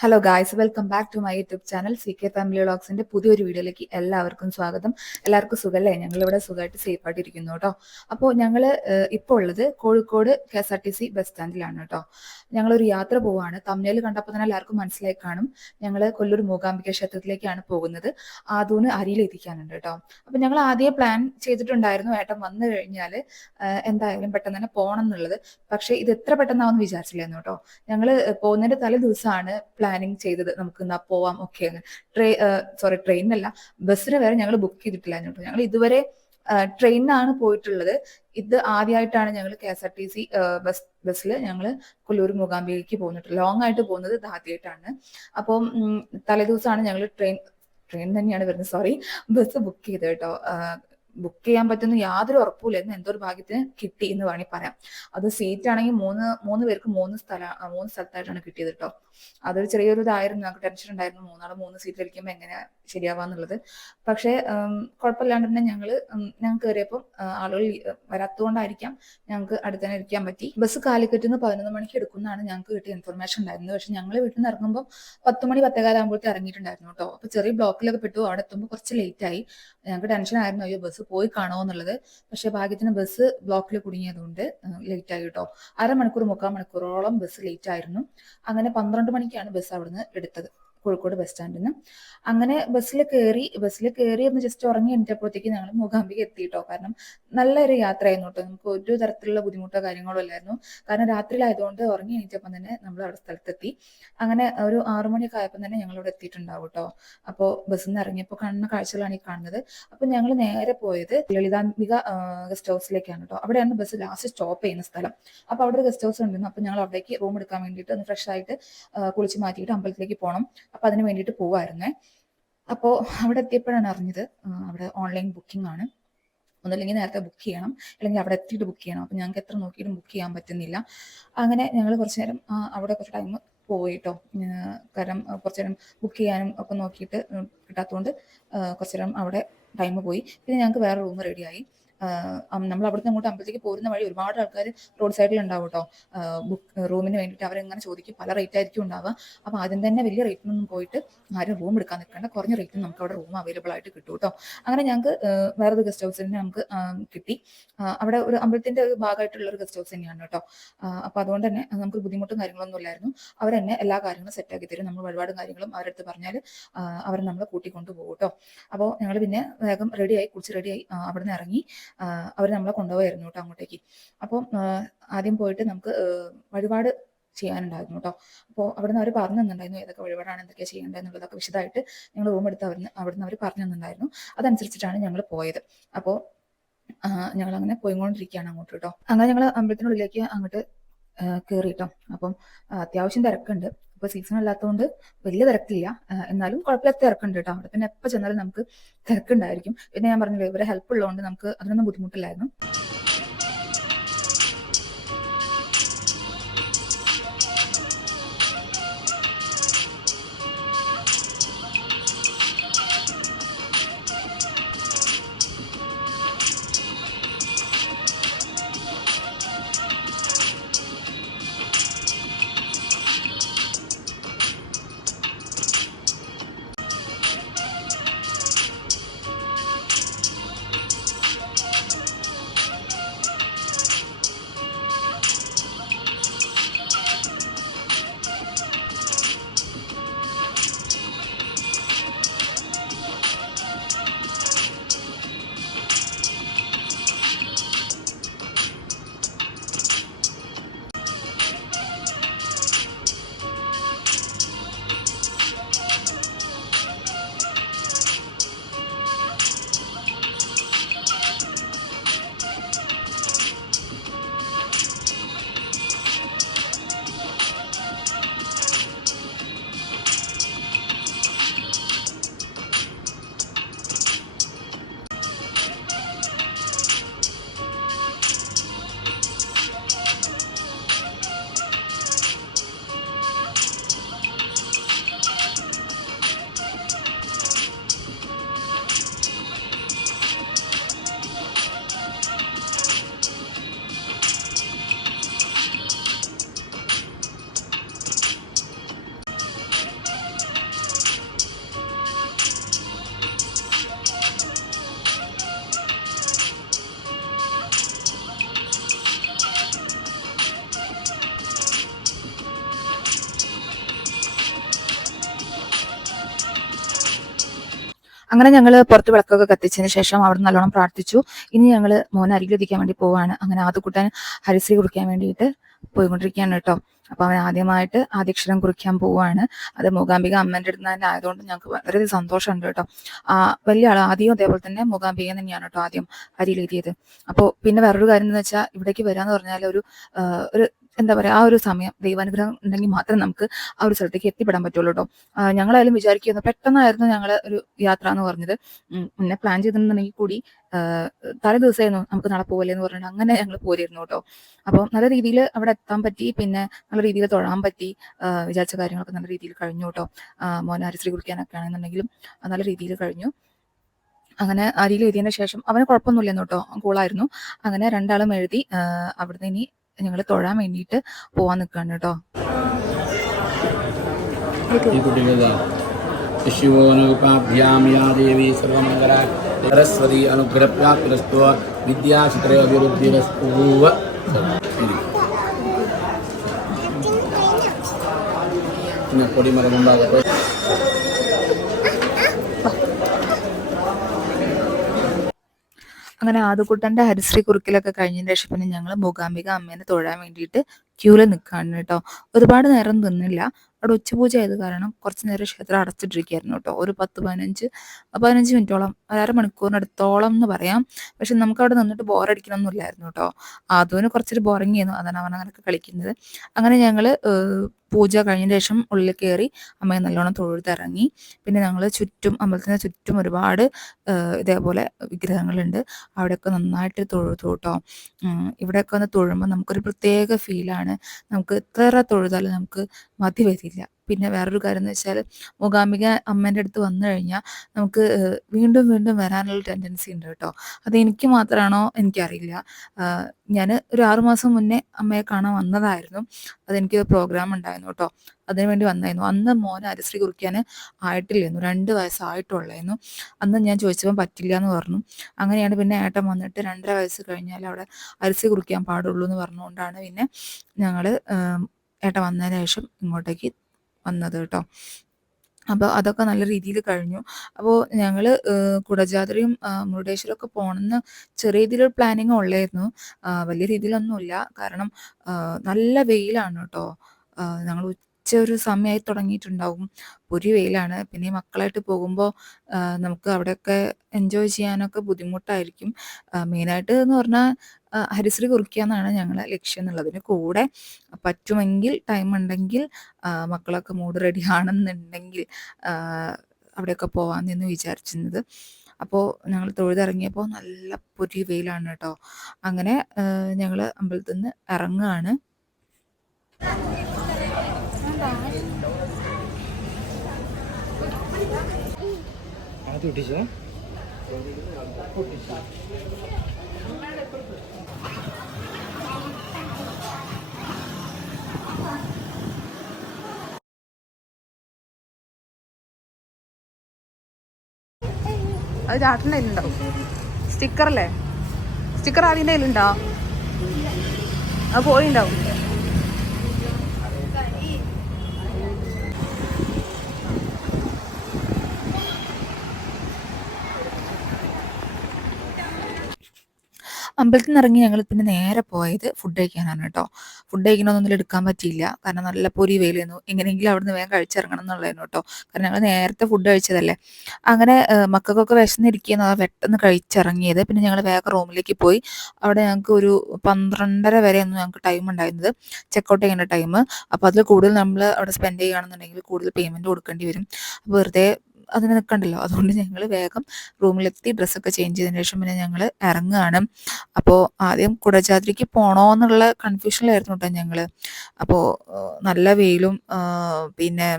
Hello guys welcome back to my YouTube channel C K family വ്ളോഗ്സിന്റെ പുതിയൊരു വീഡിയോയിലേക്ക് എല്ലാവർക്കും സ്വാഗതം. എല്ലാവർക്കും സുഖമല്ലേ ഞങ്ങളിവിടെ സുഖമായിട്ട് സേഫ് ആയിട്ട് ഇരിക്കുന്നു കേട്ടോ. അപ്പോൾ ഞങ്ങൾ ഇപ്പോൾ ഉള്ളത് Kozhikode K S R T C bus സ്റ്റാൻഡിലാണ് കേട്ടോ. ഞങ്ങളൊരു യാത്ര പോവാണ്. തമിഴിൽ കണ്ടപ്പോൾ തന്നെ എല്ലാവർക്കും മനസ്സിലായി കാണും. ഞങ്ങൾ കൊല്ലൂർ മൂകാംബിക ക്ഷേത്രത്തിലേക്കാണ് പോകുന്നത്. ആദൂന് അരിയിൽ എത്തിക്കാനുണ്ട് കേട്ടോ. അപ്പോൾ ഞങ്ങൾ ആദ്യം പ്ലാൻ ചെയ്തിട്ടുണ്ടായിരുന്നു. ഏട്ടൻ വന്നു കഴിഞ്ഞാൽ എന്തായാലും പെട്ടെന്ന് തന്നെ പോകണം എന്നുള്ളത്. പക്ഷേ ഇത് എത്ര പെട്ടെന്നാവെന്ന് വിചാരിച്ചില്ലായിരുന്നു കേട്ടോ. ഞങ്ങൾ പോകുന്നതിന്റെ തലേ ദിവസമാണ് പ്ലാനിങ് ചെയ്തത് നമുക്ക് എന്നാ. പോവാം ഓക്കെ ട്രെയിൻ സോറി ട്രെയിനല്ല ബസ്സിന് വരെ ഞങ്ങൾ ബുക്ക് ചെയ്തിട്ടില്ല കേട്ടോ. ഞങ്ങൾ ഇതുവരെ ട്രെയിനിനാണ് പോയിട്ടുള്ളത്. ഇത് ആദ്യമായിട്ടാണ് ഞങ്ങൾ K S R T C bus ബസ്സിൽ ഞങ്ങൾ കൊല്ലൂർ മൂകാംബികയ്ക്ക് പോകുന്നിട്ട് ലോങ് ആയിട്ട് പോകുന്നത് ഇത് ആദ്യമായിട്ടാണ് അപ്പം തലേദിവസമാണ് ഞങ്ങൾ ട്രെയിൻ ട്രെയിൻ തന്നെയാണ് വരുന്നത് സോറി ബസ് ബുക്ക് ചെയ്തത് കേട്ടോ. ബുക്ക് ചെയ്യാൻ പറ്റുന്ന യാതൊരു ഉറപ്പില്ല എന്ന് എന്തോ ഒരു ഭാഗ്യത്തിന് കിട്ടി എന്ന് വേണമെങ്കിൽ പറയാം. അത് സീറ്റ് ആണെങ്കിൽ മൂന്ന് മൂന്ന് പേർക്ക് മൂന്ന് സ്ഥല മൂന്ന് സ്ഥലത്തായിട്ടാണ് കിട്ടിയത് കേട്ടോ. അതൊരു ചെറിയൊരു ഇതായിരുന്നു. ഞങ്ങൾക്ക് ടെൻഷൻ ഉണ്ടായിരുന്നു. മൂന്നാൾ മൂന്ന് സീറ്റ് ഇരിക്കുമ്പോൾ എങ്ങനെ ശരിയാവാന്നുള്ളത്. പക്ഷേ കുഴപ്പമില്ലാണ്ട് തന്നെ ഞങ്ങൾ ഞങ്ങൾ കയറിയപ്പം ആളുകൾ വരാത്തതുകൊണ്ടായിരിക്കാം ഞങ്ങൾക്ക് അടുത്ത് തന്നെ ഇരിക്കാൻ പറ്റി. ബസ് കാലിക്കറ്റ് നിന്ന് പതിനൊന്ന് മണിക്ക് എടുക്കുന്നതാണ് ഞങ്ങൾക്ക് കിട്ടിയ ഇൻഫർമേഷൻ ഉണ്ടായിരുന്നത്. പക്ഷെ ഞങ്ങൾ വീട്ടിൽ നിന്ന് ഇറങ്ങുമ്പോൾ പത്ത് മണി പത്തേകാലാകുമ്പോഴത്തേക്ക് ഇറങ്ങിയിട്ടുണ്ടായിരുന്നു കേട്ടോ. അപ്പൊ ചെറിയ ബ്ലോക്കിലൊക്കെ പെട്ടു. അവിടെ എത്തുമ്പോൾ കുറച്ച് ലേറ്റ് ആയി. ഞങ്ങൾക്ക് ടെൻഷൻ ആയിരുന്നു. അയ്യോ ബസ് പോയി കാണുമോ എന്നുള്ളത്. പക്ഷെ ഭാഗ്യത്തിന് ബസ് ബ്ലോക്കിൽ കുടുങ്ങിയതുകൊണ്ട് ലേറ്റ് ആയി കേട്ടോ. അരമണിക്കൂർ മുക്കാൽ മണിക്കൂറോളം ബസ് ലേറ്റ് ആയിരുന്നു. അങ്ങനെ പന്ത്രണ്ട് മണിക്കാണ് ബസ് അവിടുന്ന് എടുത്തത്. കോഴിക്കോട് ബസ് സ്റ്റാൻഡിൽ നിന്ന് അങ്ങനെ ബസ്സിൽ കയറി ബസ്സിൽ കയറി ഒന്ന് ജസ്റ്റ് ഉറങ്ങി എണീറ്റപ്പോഴത്തേക്ക് ഞങ്ങൾ മൂകാംബിക എത്തിയിട്ടോ കാരണം നല്ലൊരു യാത്രയായിരുന്നു കേട്ടോ നമുക്ക് ഒരു തരത്തിലുള്ള ബുദ്ധിമുട്ടോ കാര്യങ്ങളോ ഇല്ലായിരുന്നു. കാരണം രാത്രിയിലായതുകൊണ്ട് ഉറങ്ങി എണീറ്റപ്പം തന്നെ നമ്മൾ അവിടെ സ്ഥലത്തെത്തി. അങ്ങനെ ഒരു ആറു മണി ആയപ്പോൾ തന്നെ ഞങ്ങൾ ഇവിടെ എത്തിയിട്ടുണ്ടാവും കേട്ടോ അപ്പോൾ ബസ്സിൽ നിന്ന് ഇറങ്ങിയപ്പോൾ കാണുന്ന കാഴ്ചകളാണ് ഈ കാണുന്നത്. അപ്പോൾ ഞങ്ങൾ നേരെ പോയത് ലളിതാംബിക ഗസ്റ്റ് ഹൗസിലേക്കാണ് കേട്ടോ അവിടെയാണ് ബസ് ലാസ്റ്റ് സ്റ്റോപ്പ് ചെയ്യുന്ന സ്ഥലം. അപ്പോൾ അവിടെ ഒരു ഗസ്റ്റ് ഹൗസ് ഉണ്ടായിരുന്നു അപ്പോൾ ഞങ്ങൾ അവിടേക്ക് റൂം എടുക്കാൻ വേണ്ടിയിട്ട് ഒന്ന് ഫ്രഷ് ആയിട്ട് കുളിച്ച് മാറ്റിയിട്ട് അമ്പലത്തിലേക്ക് പോകണം അപ്പോൾ അതിന് വേണ്ടിയിട്ട് പോവായിരുന്നേ. അപ്പോ അവിടെ എത്തിയപ്പോഴാണ് അറിഞ്ഞത് അവിടെ ഓൺലൈൻ ബുക്കിംഗ് ആണ്. ഒന്നല്ലെങ്കിൽ നേരത്തെ ബുക്ക് ചെയ്യണം അല്ലെങ്കിൽ അവിടെ എത്തിയിട്ട് ബുക്ക് ചെയ്യണം. അപ്പം ഞങ്ങൾക്ക് എത്ര നോക്കിയിട്ടും ബുക്ക് ചെയ്യാൻ പറ്റുന്നില്ല. അങ്ങനെ ഞങ്ങൾ കുറച്ച് നേരം അവിടെ കുറച്ച് ടൈം പോയിട്ടോ. കാരണം കുറച്ച് നേരം ബുക്ക് ചെയ്യാനും ഒക്കെ നോക്കിയിട്ട് കിട്ടാത്തതുകൊണ്ട് കുറച്ച് നേരം അവിടെ ടൈം പോയി. പിന്നെ ഞങ്ങൾക്ക് വേറെ റൂം റെഡിയായി നമ്മൾ അവിടുന്ന് അങ്ങോട്ട് അമ്പലത്തേക്ക് പോരുന്ന വഴി ഒരുപാട് ആൾക്കാർ റോഡ് സൈഡിൽ ഉണ്ടാവും കേട്ടോ ബുക്ക് റൂമിന് വേണ്ടിയിട്ട് അവരെങ്ങനെ ചോദിക്കും. പല റേറ്റ് ആയിരിക്കും ഉണ്ടാവുക. അപ്പോൾ ആദ്യം തന്നെ വലിയ റേറ്റിനൊന്നും പോയിട്ട് ആരും റൂം എടുക്കാൻ നിൽക്കേണ്ട. കുറഞ്ഞ റേറ്റിന് നമുക്ക് അവിടെ റൂം അവൈലബിൾ ആയിട്ട് കിട്ടും കേട്ടോ അങ്ങനെ ഞങ്ങൾക്ക് വേറൊരു ഗസ്റ്റ് ഹൗസ് തന്നെ നമുക്ക് കിട്ടി. അവിടെ ഒരു അമ്പലത്തിന്റെ ഒരു ഭാഗമായിട്ടുള്ള ഒരു ഗസ്റ്റ് ഹൗസ് തന്നെയാണ് കേട്ടോ അപ്പോൾ അതുകൊണ്ട് തന്നെ നമുക്ക് ബുദ്ധിമുട്ടും കാര്യങ്ങളൊന്നും ഇല്ലായിരുന്നു. അവർ തന്നെ എല്ലാ കാര്യങ്ങളും സെറ്റാക്കി തരും. നമ്മൾ ഒരുപാട് കാര്യങ്ങളും അവരുടെ അടുത്ത് പറഞ്ഞാൽ അവർ നമ്മളെ കൂട്ടിക്കൊണ്ട് പോകും കേട്ടോ അപ്പോൾ ഞങ്ങൾ പിന്നെ വേഗം റെഡിയായി കുളിച്ച് റെഡിയായി അവിടെ നിന്ന് ഇറങ്ങി. അവർ നമ്മളെ കൊണ്ടുപോയായിരുന്നു കേട്ടോ അങ്ങോട്ടേക്ക്. അപ്പോൾ ആദ്യം പോയിട്ട് നമുക്ക് വഴിപാട് ചെയ്യാനുണ്ടായിരുന്നു കേട്ടോ അപ്പോൾ അവിടുന്ന് അവർ പറഞ്ഞു തന്നിട്ടുണ്ടായിരുന്നു ഏതൊക്കെ വഴിപാടാണ് എന്തൊക്കെയാണ് ചെയ്യേണ്ടത് എന്നുള്ളതൊക്കെ വിശദമായിട്ട് ഞങ്ങൾ റൂം എടുത്ത് അവിടുന്ന് അവിടുന്ന് അവർ പറഞ്ഞു തന്നിട്ടുണ്ടായിരുന്നു. അതനുസരിച്ചിട്ടാണ് ഞങ്ങൾ പോയത്. അപ്പോൾ ഞങ്ങൾ അങ്ങനെ പോയിക്കൊണ്ടിരിക്കുകയാണ് അങ്ങോട്ട് കേട്ടോ അങ്ങനെ ഞങ്ങൾ അമ്പലത്തിനുള്ളിലേക്ക് അങ്ങോട്ട് കയറി അപ്പം അത്യാവശ്യം തിരക്കുണ്ട്. ഇപ്പൊ സീസൺ അല്ലാത്തതുകൊണ്ട് വലിയ തിരക്കില്ല. എന്നാലും കുഴപ്പമില്ലാത്ത തിരക്കുണ്ട് കേട്ടോ അവിടെ പിന്നെ എപ്പോൾ ചെന്നാലും നമുക്ക് തിരക്കുണ്ടായിരിക്കും. പിന്നെ ഞാൻ പറഞ്ഞില്ലേ ഇവരെ ഹെൽപ്പ് ഉള്ളതുകൊണ്ട് നമുക്ക് അതിനൊന്നും ബുദ്ധിമുട്ടില്ലായിരുന്നു. അങ്ങനെ ഞങ്ങൾ പുറത്ത് വിളക്കൊക്കെ കത്തിച്ചതിന് ശേഷം അവിടെ നല്ലോണം പ്രാർത്ഥിച്ചു. ഇനി ഞങ്ങൾ മോനെ അരികിലെത്തിക്കാൻ വേണ്ടി പോവാണ്. അങ്ങനെ ആദ്യക്കുട്ടൻ ഹരിശ്രീ കുറിക്കാൻ വേണ്ടിയിട്ട് പോയിക്കൊണ്ടിരിക്കുകയാണ് കേട്ടോ. അപ്പൊ അവൻ ആദ്യമായിട്ട് ആദ്യക്ഷരം കുറിക്കാൻ പോവാണ്. അത് മൂകാംബിക അമ്മന്റെ അടുത്ത് തന്നെ ആയതുകൊണ്ട് ഞങ്ങൾക്ക് വളരെ സന്തോഷമുണ്ട് കേട്ടോ. ആ വലിയ ആൾ ആദ്യം അതേപോലെ തന്നെ മൂകാംബിക തന്നെയാണ് കേട്ടോ ആദ്യം അരിയിലെത്തിയത് അപ്പോൾ പിന്നെ വേറൊരു കാര്യം എന്ന് വെച്ചാൽ ഇവിടേക്ക് വരാന്ന് പറഞ്ഞാൽ ഒരു ഒരു എന്താ പറയാ ആ ഒരു സമയം ദൈവാനുഗ്രഹം ഉണ്ടെങ്കിൽ മാത്രം നമുക്ക് ആ ഒരു സ്ഥലത്തേക്ക് എത്തിപ്പെടാൻ പറ്റുള്ളൂ കേട്ടോ ഞങ്ങളായാലും വിചാരിക്കുന്നു പെട്ടെന്നായിരുന്നു ഞങ്ങൾ ഒരു യാത്ര എന്ന് പറഞ്ഞത് മുന്നേ പ്ലാൻ ചെയ്തിട്ടുണ്ടെങ്കിൽ കൂടി തലേ ദിവസമായിരുന്നു നമുക്ക് നാളെ പോകല്ലേ എന്ന് പറഞ്ഞിട്ട് അങ്ങനെ ഞങ്ങൾ പോരായിരുന്നു കേട്ടോ അപ്പോൾ നല്ല രീതിയിൽ അവിടെ എത്താൻ പറ്റി പിന്നെ നല്ല രീതിയിൽ തൊഴാൻ പറ്റി വിചാരിച്ച കാര്യങ്ങളൊക്കെ നല്ല രീതിയിൽ കഴിഞ്ഞു കേട്ടോ മോൻ അരിശ്രീ കുറിക്കാനൊക്കെ ആണെന്നുണ്ടെങ്കിലും നല്ല രീതിയിൽ കഴിഞ്ഞു. അങ്ങനെ അരിയിൽ എഴുതിയതിന് ശേഷം അവന് കുഴപ്പമൊന്നുമില്ലെന്ന് കേട്ടോ കൂളായിരുന്നു അങ്ങനെ രണ്ടാളും എഴുതി അവിടുന്ന് ഇനി ഞങ്ങൾ തൊഴാൻ വേണ്ടിയിട്ട് പോവാൻ നിൽക്കുകയാണ് കേട്ടോ. ശിവോനുപാഭ്യാം യാ ദേവി സർവമംഗള സരസ്വതി അനുഗ്രഹപ്രാപ്തിരസ്തു വിദ്യാശിത്രയഭിവൃദ്ധിരസ്തു പിന്നെ കൊടിമരമുണ്ടാകട്ടെ അങ്ങനെ ആദുകുട്ടന്റെ ഹരിശ്രീ കുറുക്കിലൊക്കെ കഴിഞ്ഞതിന് ശേഷം പിന്നെ ഞങ്ങൾ മൂകാംബിക അമ്മേനെ തൊഴാൻ വേണ്ടിയിട്ട് ക്യൂവിൽ നിൽക്കുകയാണ് കേട്ടോ. ഒരുപാട് നേരം നിന്നില്ല. അവിടെ ഉച്ചപൂജ ആയത് കാരണം കുറച്ച് നേരം ക്ഷേത്രം അടച്ചിട്ടിരിക്കുകയായിരുന്നു കേട്ടോ. ഒരു പത്ത് പതിനഞ്ച് പതിനഞ്ച് മിനിറ്റോളം ഒരു മണിക്കൂറിനടുത്തോളം എന്ന് പറയാം. പക്ഷെ നമുക്ക് അവിടെ നിന്നിട്ട് ബോറടിക്കണമൊന്നുമില്ലായിരുന്നു കേട്ടോ. ആദ്യന് കുറച്ചൊരു ബോറിങ് ചെയ്യുന്നു അതാണ് അവൻ അങ്ങനെയൊക്കെ കളിക്കുന്നത്. അങ്ങനെ ഞങ്ങൾ പൂജ കഴിഞ്ഞ ശേഷം ഉള്ളിൽ കയറി അമ്മയെ നല്ലോണം തൊഴുതിറങ്ങി പിന്നെ ഞങ്ങൾ ചുറ്റും അമ്പലത്തിന് ചുറ്റും ഒരുപാട് ഇതേപോലെ വിഗ്രഹങ്ങളുണ്ട്. അവിടെയൊക്കെ നന്നായിട്ട് തൊഴുതു കേട്ടോ. ഇവിടെയൊക്കെ വന്ന് തൊഴുമ്പോൾ നമുക്കൊരു പ്രത്യേക ഫീലാണ് നമുക്ക് എത്ര തൊഴുതാലും നമുക്ക് മതി പിന്നെ വേറൊരു കാര്യം എന്ന് വെച്ചാൽ മൂകാംബിക അമ്മേന്റെ അടുത്ത് വന്നു കഴിഞ്ഞാൽ നമുക്ക് വീണ്ടും വീണ്ടും വരാനുള്ള ടെൻഡൻസി ഉണ്ട് കേട്ടോ. അത് എനിക്ക് മാത്രമാണോ എനിക്കറിയില്ല. ഞാൻ ഒരു ആറുമാസം മുന്നേ അമ്മയെ കാണാൻ വന്നതായിരുന്നു. അതെനിക്ക് പ്രോഗ്രാം ഉണ്ടായിരുന്നു കേട്ടോ. അതിനുവേണ്ടി വന്നായിരുന്നു. അന്ന് മോൻ അരിശ്രീ കുറിക്കാൻ ആയിട്ടില്ലായിരുന്നു. രണ്ട് വയസ്സായിട്ടുള്ളായിരുന്നു. അന്ന് ഞാൻ ചോദിച്ചപ്പോൾ പറ്റില്ല എന്ന് പറഞ്ഞു. അങ്ങനെയാണ് പിന്നെ ഏട്ടൻ വന്നിട്ട് രണ്ടര വയസ്സ് കഴിഞ്ഞാൽ അവിടെ അരിശ്രീ കുറിക്കാൻ പാടുള്ളൂ എന്ന് പറഞ്ഞുകൊണ്ടാണ് പിന്നെ ഞങ്ങൾ ഏട്ടൻ വന്നതിന് ശേഷം ഇങ്ങോട്ടേക്ക് വന്നത് കേട്ടോ. അപ്പോൾ അതൊക്കെ നല്ല രീതിയിൽ കഴിഞ്ഞു. അപ്പോൾ ഞങ്ങൾ കുടജാദ്രിയും മുരുടേശ്വരമൊക്കെ പോകണമെന്ന് ചെറിയ രീതിയിലൊരു പ്ലാനിങ് ഉള്ളായിരുന്നു. വലിയ രീതിയിലൊന്നുമില്ല. കാരണം നല്ല വെയിലാണ് കേട്ടോ. ഞങ്ങൾ ഉച്ച ഒരു സമയമായി തുടങ്ങിയിട്ടുണ്ടാവും. പൊരി വെയിലാണ്. പിന്നെ മക്കളായിട്ട് പോകുമ്പോൾ നമുക്ക് അവിടെയൊക്കെ എൻജോയ് ചെയ്യാനൊക്കെ ബുദ്ധിമുട്ടായിരിക്കും. മെയിനായിട്ട് എന്ന് പറഞ്ഞാൽ ഹരിശ്രീ കുറിക്കുക എന്നാണ് ഞങ്ങളെ ലക്ഷ്യം എന്നുള്ളതിന് കൂടെ പറ്റുമെങ്കിൽ ടൈം ഉണ്ടെങ്കിൽ മക്കളൊക്കെ മൂഡ് റെഡി ആണെന്നുണ്ടെങ്കിൽ അവിടെയൊക്കെ അവിടെയൊക്കെ പോകാമെന്ന് വിചാരിച്ചിരുന്നത്. അപ്പോൾ ഞങ്ങൾ തൊഴുതിറങ്ങിയപ്പോൾ നല്ല പൊരി വെയിലാണ് കേട്ടോ. അങ്ങനെ ഞങ്ങൾ അമ്പലത്തിൽ നിന്ന് ഇറങ്ങുകയാണ്. അത് ചാട്ടന്റെ കയ്യിലുണ്ടാവും സ്റ്റിക്കറല്ലേ? സ്റ്റിക്കർ ആദ്യന്റെ കയ്യിലുണ്ടോ? അത് പോയിണ്ടാവും. അമ്പലത്തിൽ നിന്ന് ഇറങ്ങി ഞങ്ങൾ പിന്നെ നേരെ പോയത് ഫുഡ് കഴിക്കാനാണ് കേട്ടോ. ഫുഡ് കഴിക്കണമെന്നൊന്നും എടുക്കാൻ പറ്റിയില്ല. കാരണം നല്ല പൊരി വെയിലായിരുന്നു. എങ്ങനെയെങ്കിലും അവിടുന്ന് വേഗം കഴിച്ചിറങ്ങണം എന്നുള്ളതായിരുന്നു കേട്ടോ. കാരണം ഞങ്ങൾ നേരത്തെ ഫുഡ് കഴിച്ചതല്ലേ. അങ്ങനെ മക്കൾക്കൊക്കെ വിശന്നിരിക്കുന്ന പെട്ടെന്ന് കഴിച്ചിറങ്ങിയത്. പിന്നെ ഞങ്ങൾ വേഗം റൂമിലേക്ക് പോയി. അവിടെ ഞങ്ങൾക്ക് ഒരു പന്ത്രണ്ടര വരെയൊന്നും ഞങ്ങൾക്ക് ടൈം ഉണ്ടായിരുന്നത്. ചെക്കൗട്ട് ചെയ്യേണ്ട ടൈം അപ്പോൾ അതിൽ കൂടുതൽ നമ്മൾ അവിടെ സ്പെൻഡ് ചെയ്യുകയാണെന്നുണ്ടെങ്കിൽ കൂടുതൽ പേയ്മെന്റ് കൊടുക്കേണ്ടി വരും. അപ്പോൾ വെറുതെ അതിന് നിൽക്കണ്ടല്ലോ അതുകൊണ്ട് ഞങ്ങൾ വേഗം റൂമിലെത്തി ഡ്രസ്സൊക്കെ ചേഞ്ച് ചെയ്തതിന് ശേഷം പിന്നെ ഞങ്ങൾ ഇറങ്ങുകയാണ് അപ്പോൾ ആദ്യം കുടജാദ്രിക്ക് പോകണോ എന്നുള്ള കൺഫ്യൂഷനിലായിരുന്നു കേട്ടോ ഞങ്ങൾ അപ്പോൾ നല്ല വെയിലും പിന്നെ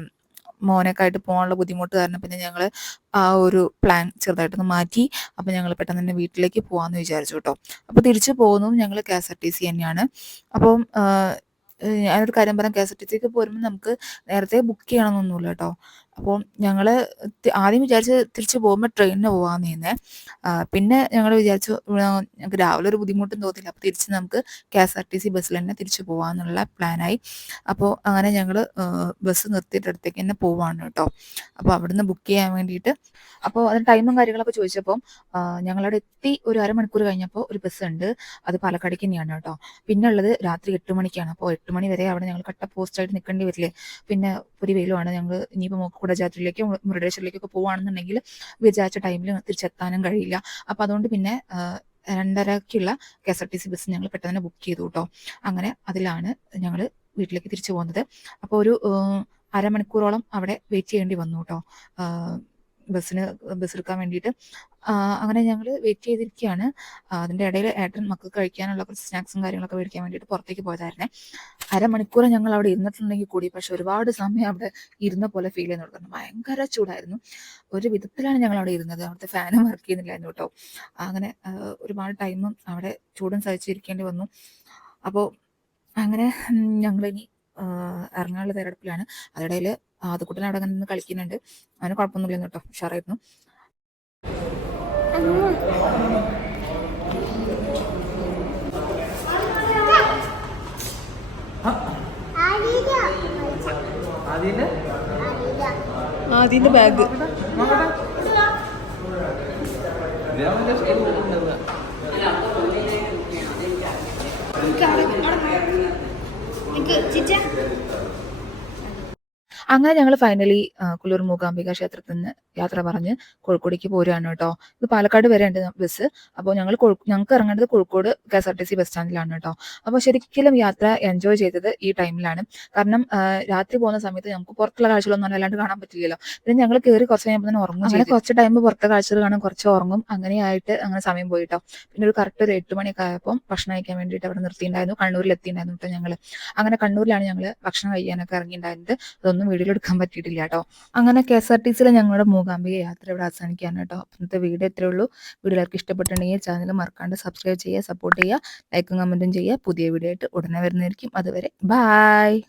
മോനൊക്കെ ആയിട്ട് പോകാനുള്ള ബുദ്ധിമുട്ട് കാരണം പിന്നെ ഞങ്ങൾ ആ ഒരു പ്ലാൻ ചെറുതായിട്ടൊന്ന് മാറ്റി അപ്പോൾ ഞങ്ങൾ പെട്ടെന്ന് തന്നെ വീട്ടിലേക്ക് പോകാമെന്ന് വിചാരിച്ചു കേട്ടോ അപ്പോൾ തിരിച്ചു പോകുന്നതും ഞങ്ങൾ K S R T C തന്നെയാണ്. അപ്പം ഞാനൊരു കാര്യം പറയാം. കെ എസ് ആർ ടി സിക്ക് പോരുമ്പോൾ നമുക്ക് നേരത്തെ ബുക്ക് ചെയ്യണമെന്നൊന്നുമില്ല കേട്ടോ അപ്പോൾ ഞങ്ങൾ ആദ്യം വിചാരിച്ച് തിരിച്ചു പോകുമ്പോൾ ട്രെയിനിന് പോകാമെന്ന് നിന്നേ. പിന്നെ ഞങ്ങൾ വിചാരിച്ചു ഞങ്ങൾക്ക് രാവിലെ ഒരു ബുദ്ധിമുട്ടും തോന്നില്ല അപ്പോൾ തിരിച്ച് നമുക്ക് K S R T C ബസ്സിൽ തന്നെ തിരിച്ച് പോകാമെന്നുള്ള പ്ലാനായി. അപ്പോൾ അങ്ങനെ ഞങ്ങൾ ബസ് നിർത്തിയിട്ട് അടുത്തേക്ക് തന്നെ പോവാണ് കേട്ടോ. അപ്പോൾ അവിടുന്ന് ബുക്ക് ചെയ്യാൻ വേണ്ടിയിട്ട്. അപ്പോൾ അതിന് ടൈമും കാര്യങ്ങളൊക്കെ ചോദിച്ചപ്പോൾ ഞങ്ങളവിടെ എത്തി ഒരു അരമണിക്കൂർ കഴിഞ്ഞപ്പോൾ ഒരു ബസ് ഉണ്ട്. അത് പാലക്കാടേക്ക് തന്നെയാണ് കേട്ടോ. പിന്നെ ഉള്ളത് രാത്രി എട്ട് മണിക്കാണ്. അപ്പോൾ എട്ട് മണി വരെ അവിടെ ഞങ്ങൾ കട്ട പോസ്റ്റായിട്ട് നിൽക്കേണ്ടി വരില്ലേ. പിന്നെ ഒരു വെയിലുമാണ്. ഞങ്ങൾ ഇനിയിപ്പോൾ കുടജാത്രയിലേക്കോ മുരുടേശ്വരിലേക്കൊക്കെ പോവുകയാണെന്നുണ്ടെങ്കിൽ വിചാരിച്ച ടൈമിൽ തിരിച്ചെത്താനും കഴിയില്ല. അപ്പോൾ അതുകൊണ്ട് പിന്നെ രണ്ടരക്കുള്ള K S R T C bus ഞങ്ങൾ പെട്ടെന്ന് ബുക്ക് ചെയ്തു കേട്ടോ അങ്ങനെ അതിലാണ് ഞങ്ങൾ വീട്ടിലേക്ക് തിരിച്ചു പോകുന്നത് അപ്പോൾ ഒരു അരമണിക്കൂറോളം അവിടെ വെയിറ്റ് ചെയ്യേണ്ടി വന്നു കേട്ടോ ബസ്സിന് ബസ് എടുക്കാൻ വേണ്ടിയിട്ട് അങ്ങനെ ഞങ്ങൾ വെയിറ്റ് ചെയ്തിരിക്കുകയാണ് അതിന്റെ ഇടയിൽ ഏട്ടൻ മക്കൾക്ക് കഴിക്കാനുള്ള കുറച്ച് സ്നാക്സും കാര്യങ്ങളൊക്കെ മേടിക്കാൻ വേണ്ടിയിട്ട് പുറത്തേക്ക് പോയതായിരുന്നേ. അരമണിക്കൂർ ഞങ്ങൾ അവിടെ ഇരുന്നിട്ടുണ്ടെങ്കിൽ കൂടി പക്ഷെ ഒരുപാട് സമയം അവിടെ ഇരുന്ന പോലെ ഫീൽ ചെയ്യുന്നു കാരണം ഭയങ്കര ചൂടായിരുന്നു. ഒരു വിധത്തിലാണ് ഞങ്ങൾ അവിടെ ഇരുന്നത്. അവിടുത്തെ ഫാനും വർക്ക് ചെയ്യുന്നില്ലായിരുന്നു കേട്ടോ. അങ്ങനെ ഒരുപാട് ടൈമും അവിടെ ചൂടും സഹിച്ചിരിക്കേണ്ടി വന്നു. അപ്പോൾ അങ്ങനെ ഞങ്ങളിനി ഇറങ്ങാനുള്ള തയ്യാറെടുപ്പിലാണ്. അതിനിടയിൽ ആദ്യക്കുട്ടൻ അവിടെ അങ്ങനെ നിന്ന് കളിക്കുന്നുണ്ട്. അവന് കുഴപ്പമൊന്നുമില്ലെന്ന് കേട്ടോ ഉഷാറായിരുന്നു. ആദ്യന്റെ ബാഗ്. അങ്ങനെ ഞങ്ങൾ ഫൈനലി കുളൂർ മൂകാംബിക ക്ഷേത്രത്തിൽ നിന്ന് യാത്ര പറഞ്ഞ് കോഴിക്കോടേക്ക് പോരുകയാണ് കേട്ടോ. ഇത് പാലക്കാട് വരെ ഉണ്ട് ബസ്. അപ്പോൾ ഞങ്ങൾ ഞങ്ങൾക്ക് ഇറങ്ങേണ്ടത് Kozhikode K S R T C bus സ്റ്റാൻഡിലാണ് കേട്ടോ. അപ്പോൾ ശരിക്കും യാത്ര എൻജോയ് ചെയ്തത് ഈ ടൈമിലാണ് കാരണം രാത്രി പോകുന്ന സമയത്ത് ഞങ്ങൾക്ക് പുറത്തുള്ള കാഴ്ചകളൊന്നും അല്ലാണ്ട് കാണാൻ പറ്റില്ലല്ലോ. പിന്നെ ഞങ്ങൾ കയറി കുറച്ച് കഴിയുമ്പോൾ തന്നെ ഉറങ്ങും അങ്ങനെ കുറച്ച് ടൈം പുറത്തെ കാഴ്ചകൾ കാണാൻ കുറച്ച് ഉറങ്ങും. അങ്ങനെയായിട്ട് അങ്ങനെ സമയം പോയിട്ടോ പിന്നെ ഒരു കറക്റ്റ് ഒരു എട്ട് മണിയൊക്കെ ആയപ്പോൾ ഭക്ഷണം കഴിക്കാൻ വേണ്ടിയിട്ട് അവിടെ നിർത്തിയിട്ടുണ്ടായിരുന്നു. കണ്ണൂരിൽ എത്തിയിട്ടുണ്ടായിരുന്നു കേട്ടോ ഞങ്ങൾ അങ്ങനെ കണ്ണൂരിലാണ് ഞങ്ങൾ ഭക്ഷണം കഴിക്കാനൊക്കെ ഇറങ്ങിയിട്ടുണ്ടായിരുന്നത്. അതൊന്നും വീഡിയോയിൽ എടുക്കാൻ പറ്റിയിട്ടില്ല കേട്ടോ. അങ്ങനെ കെ എസ് ആർ ടി സിയിലെ ഞങ്ങളുടെ മൂകാംബിക യാത്ര ഇവിടെ അവസാനിക്കുകയാണ് കേട്ടോ. ഇന്നത്തെ വീഡിയോ ഇത്രയേ ഉള്ളൂ. വീഡിയോ എല്ലാവർക്കും ചാനൽ മറക്കാണ്ട് സബ്സ്ക്രൈബ് ചെയ്യുക സപ്പോർട്ട് ചെയ്യുക ലൈക്കും കമന്റും ചെയ്യുക. പുതിയ വീഡിയോ ആയിട്ട് ഉടനെ വരുന്നതായിരിക്കും. അതുവരെ ബായ്